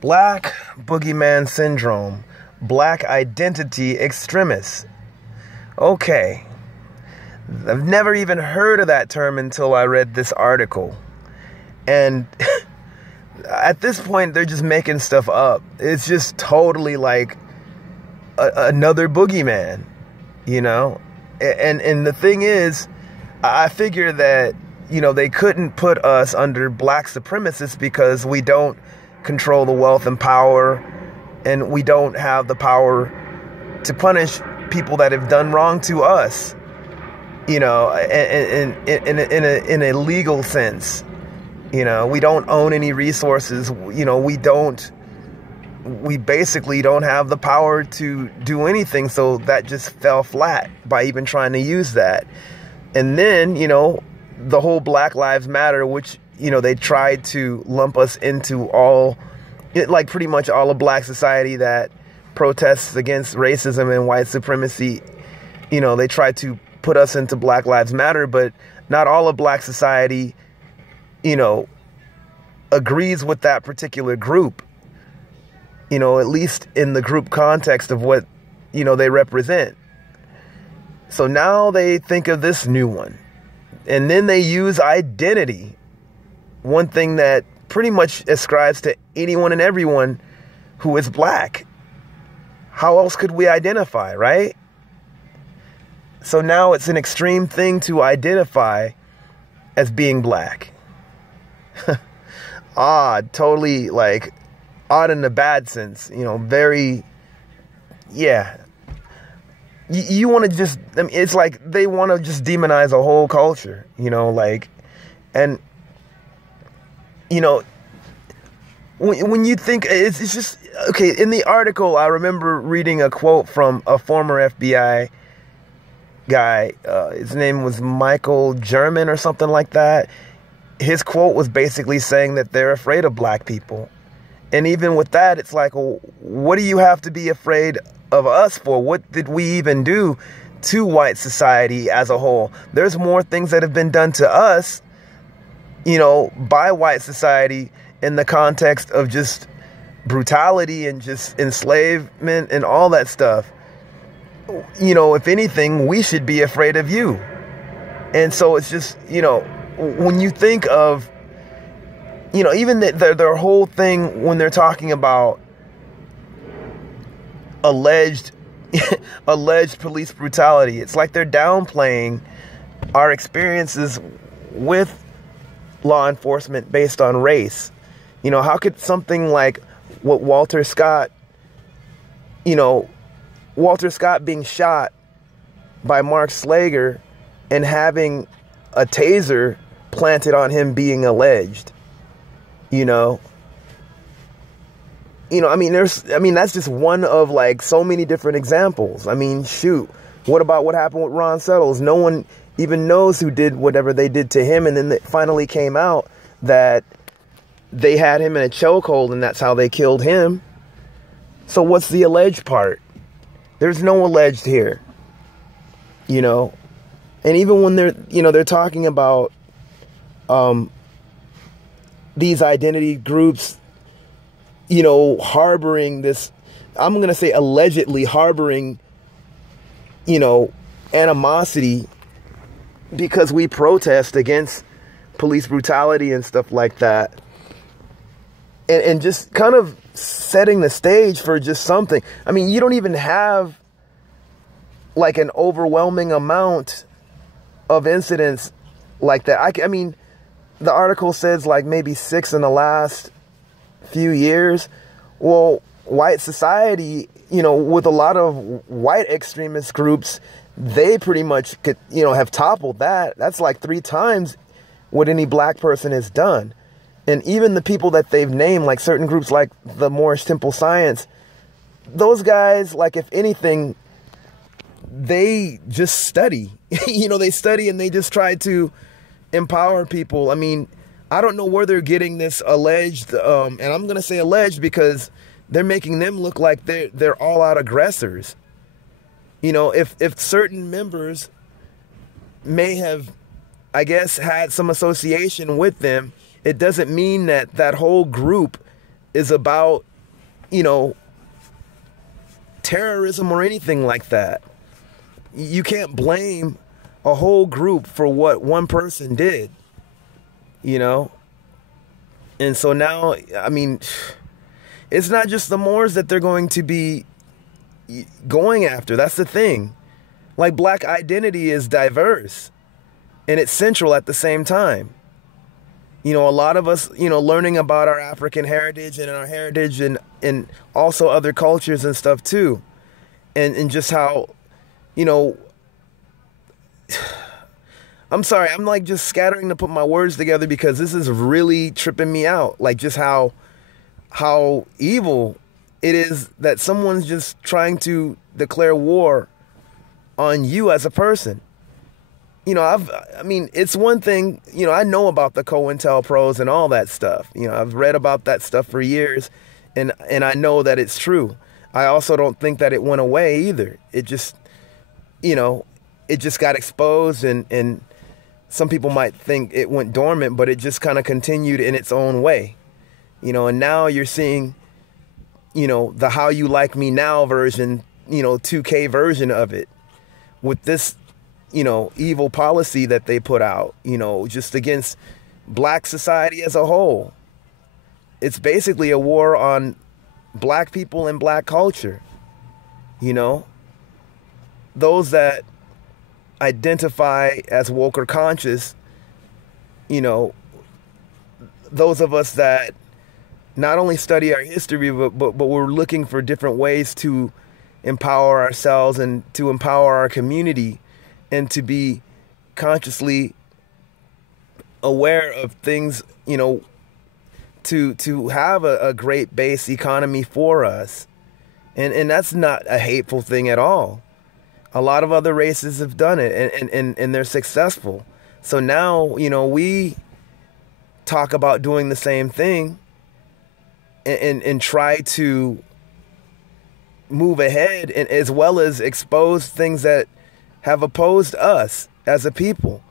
Black boogeyman syndrome. Black identity extremists. Okay. I've never even heard of that term until I read this article. And at this point, they're just making stuff up. It's just totally like another boogeyman, you know? And the thing is, I figure that, you know, they couldn't put us under black supremacists because we don't control the wealth and power, and we don't have the power to punish people that have done wrong to us, you know, in a legal sense. You know, we don't own any resources. You know, we basically don't have the power to do anything. So that just fell flat by even trying to use that. And then, you know, the whole Black Lives Matter, which, you know, they tried to lump us into like pretty much all of black society that protests against racism and white supremacy. You know, they tried to put us into Black Lives Matter, but not all of black society, you know, agrees with that particular group, you know, at least in the group context of what, you know, they represent. So now they think of this new one. And then they use identity, one thing that pretty much ascribes to anyone and everyone who is black. How else could we identify, right? So now it's an extreme thing to identify as being black. Odd, totally like odd in the bad sense, you know, very, yeah. You want to just, I mean, it's like they want to just demonize a whole culture, you know, like, and, you know, when you think, it's just, okay, in the article, I remember reading a quote from a former FBI guy. His name was Michael German or something like that. His quote was basically saying that they're afraid of black people. And even with that, it's like, well, what do you have to be afraid of us for? What did we even do to white society as a whole? There's more things that have been done to us, you know, by white society in the context of just brutality and just enslavement and all that stuff. You know, if anything, we should be afraid of you. And so it's just, you know, when you think of, you know, even their whole thing when they're talking about alleged police brutality, it's like they're downplaying our experiences with law enforcement based on race. You know, how could something like what Walter Scott, you know, Walter Scott being shot by Mark Slager and having a taser planted on him being alleged, you know, I mean, that's just one of like so many different examples. I mean, shoot, what about what happened with Ron Settles? No one even knows who did whatever they did to him. And then it finally came out that they had him in a chokehold and that's how they killed him. So what's the alleged part? There's no alleged here, you know. And even when they're talking about these identity groups, you know, harboring this, I'm going to say allegedly harboring, you know, animosity because we protest against police brutality and stuff like that. And just kind of setting the stage for just something. I mean, you don't even have like an overwhelming amount of incidents like that. I mean, the article says like maybe 6 in the last few years. Well, white society, you know, with a lot of white extremist groups, they pretty much could, you know, have toppled that. That's like 3 times what any black person has done. And even the people that they've named, like certain groups like the Moorish Temple Science, those guys, like if anything, they just study. You know, they study and they just try to empower people. I mean, I don't know where they're getting this alleged, and I'm going to say alleged because they're making them look like they're all-out aggressors. You know, if certain members may have, I guess, had some association with them, it doesn't mean that that whole group is about, you know, terrorism or anything like that. You can't blame a whole group for what one person did, you know? And so now, I mean, it's not just the Moors that they're going to be going after. That's the thing. Like, black identity is diverse and it's central at the same time. You know, a lot of us, you know, learning about our African heritage and our heritage and also other cultures and stuff too. And just how, you know, I'm sorry, I'm like just scattering to put my words together because this is really tripping me out. Like, just how evil it is that someone's just trying to declare war on you as a person. You know, I mean, it's one thing, you know, I know about the COINTELPROs and all that stuff. You know, I've read about that stuff for years, and I know that it's true. I also don't think that it went away either. It just, you know, it just got exposed, and some people might think it went dormant, but it just kind of continued in its own way. You know, and now you're seeing, you know, the How You Like Me Now version, you know, 2K version of it with this, you know, evil policy that they put out, you know, just against black society as a whole. It's basically a war on black people and black culture, you know. Those that identify as woke or conscious, you know, those of us that not only study our history, but we're looking for different ways to empower ourselves and to empower our community and to be consciously aware of things, you know, to have a great base economy for us. And that's not a hateful thing at all. A lot of other races have done it, and they're successful. So now, you know, we talk about doing the same thing and try to move ahead, and as well as expose things that have opposed us as a people.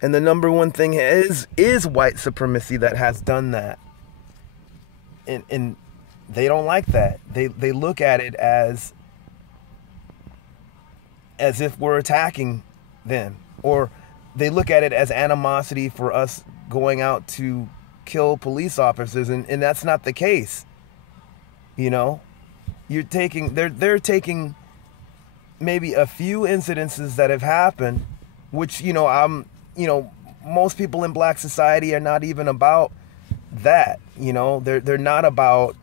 And the number one thing is white supremacy that has done that. And they don't like that. They look at it as if we're attacking them, or they look at it as animosity for us going out to kill police officers, and that's not the case. You know, they're taking maybe a few incidences that have happened, which, you know, most people in black society are not even about that. You know, they're not about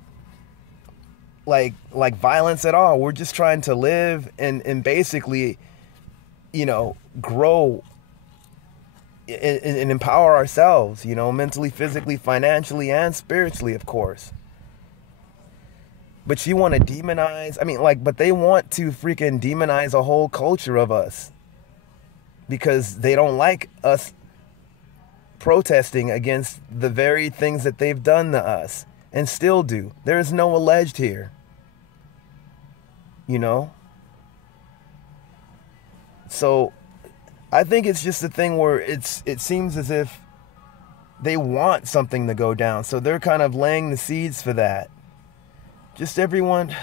like violence at all. We're just trying to live and basically, you know, grow and empower ourselves, you know, mentally, physically, financially, and spiritually, of course. But you want to demonize, I mean, like, but they want to freaking demonize a whole culture of us because they don't like us protesting against the very things that they've done to us and still do. There is no alleged here, you know? So I think it's just a thing where it seems as if they want something to go down. So they're kind of laying the seeds for that. Just everyone,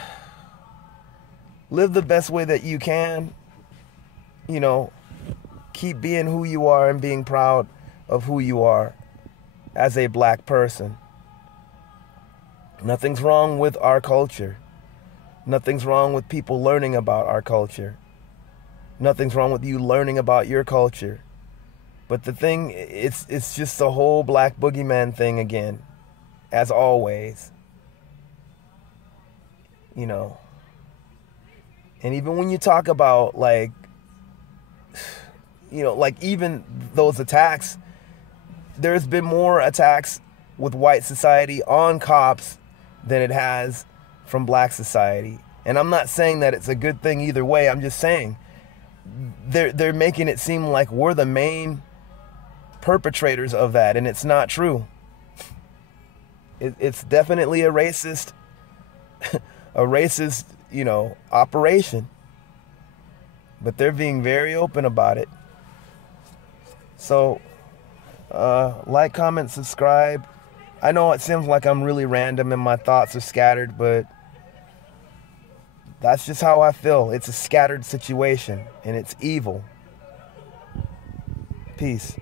live the best way that you can. You know, keep being who you are and being proud of who you are as a black person. Nothing's wrong with our culture. Nothing's wrong with people learning about our culture. Nothing's wrong with you learning about your culture. But the thing, it's just the whole black boogeyman thing again, as always. You know. And even when you talk about, like, you know, like even those attacks, there's been more attacks with white society on cops than it has from black society. And I'm not saying that it's a good thing either way. I'm just saying they're making it seem like we're the main perpetrators of that, and it's not true. It's definitely a racist you know, operation. But they're being very open about it. So, comment, subscribe. I know it seems like I'm really random and my thoughts are scattered, but That's just how I feel. It's a scattered situation, and it's evil. Peace.